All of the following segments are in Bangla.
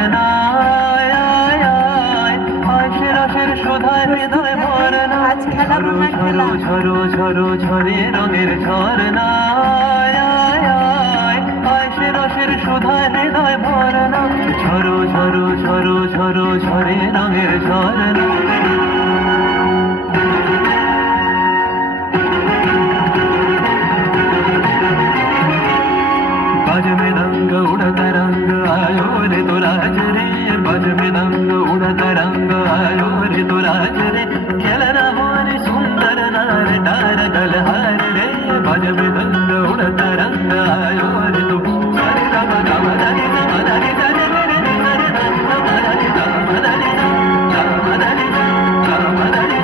ঝরনা রসের শোধায় হৃদয় ভরনা ঝরো ঝরো ঝরো ঝরো ঝরে রঙের ঝরনা রসের শোধায় হৃদয় ভরনা ঝরো ঝরো ঝরো ঝরো ঝরে রঙের ঝরনা बाज मृदंग उड़ता रंग आयो रे तो राज रे बाज मृदंग उड़ता रंग आयो रे तो राज रे खेलना हो रे सुंदर नार डार गलहार रे बाज मृदंग उड़ता रंग आयो रे तो सारे राम राम दानी राम दानी दानी मेरे रे राम दानी राम दानी राम दानी राम दानी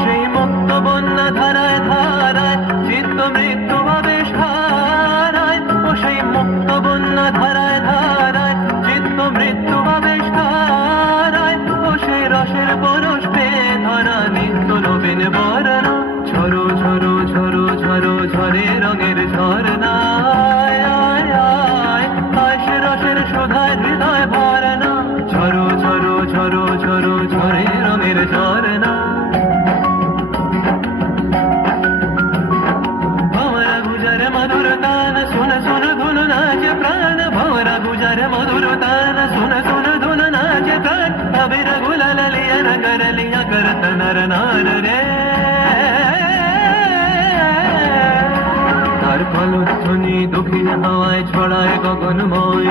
সেই মুক্ত বন্যা ধারায় ধারায় চিত্ত মৃত্যু আবেশ ধারায় ও সেই মুক্ত বন্যা ধারায় ধারায় চিত্ত মৃত্যু আবেশ ধারায় ও সেই রসের পরশ পেয়ে ধরা নিত্য নবীন বরণা ঝরো ঝরো ঝরো ঝরো ঝরে রঙের ঝরনা রসের শোধায় হৃদয় ভরনা ঝরো ঝরো ঝরো ঝরো ঝরে রঙের ঝরনা मधुर तान सुन सुन धुन नाच प्राण भंवरा गुजर मधुर तान सुन सुन धुन नाच प्राण अबीर गुलाल लिया कर लिया करत नर नार रे তার কলধ্বনি দক্ষিণ হাওয়ায় ছড়ায় গগনময়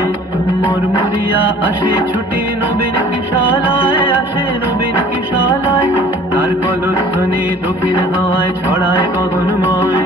মরমরিয়া আসে ছুটি নবীন কিশালায় আসে নবীন কিশালায় তার কলধ্বনি দক্ষিণ হাওয়ায় ছড়ায় গগনময়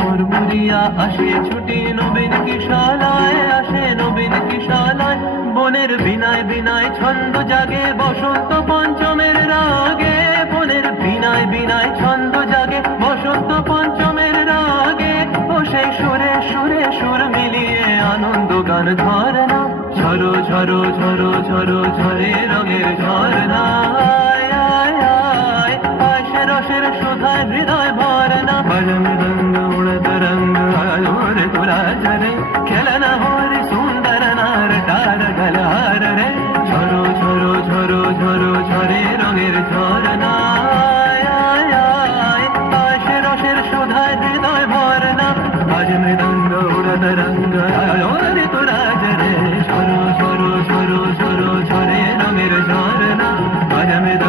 মরমরিয়া আসে ছুটি নবীন কিশালায় আসে নবীন কিশালায় বনের বিনায় বিনায় ছন্দ জাগে বসন্ত পঞ্চমের রাগে বনের বিনায় বিনায় ছন্দ জাগে বসন্ত পঞ্চমের রাগে ও সেই সুরে সুরে সুর মিলিয়ে আনন্দ গান ঝরনা ঝরো ঝরো ঝরো ঝরো ঝরে রঙের ঝরনা রসের শোধায় হৃদয় ভরনা বাজ মৃদঙ্গ উড়ত রঙ্গ আলো রে তো রাজ রে খেলনা हो रे सुंदर नार डार गलहार रे ঝরো ঝরো ঝরো ঝরো ঝরে রঙের ঝরনা রসের শোধায় হৃদয় ভরনা বাজ মৃদঙ্গ উড়ত রঙ্গ আলো রে তো রাজ রে ঝরো ঝরো ঝরো ঝরো ঝরে রঙের ঝরনা বাজ মৃদঙ্গ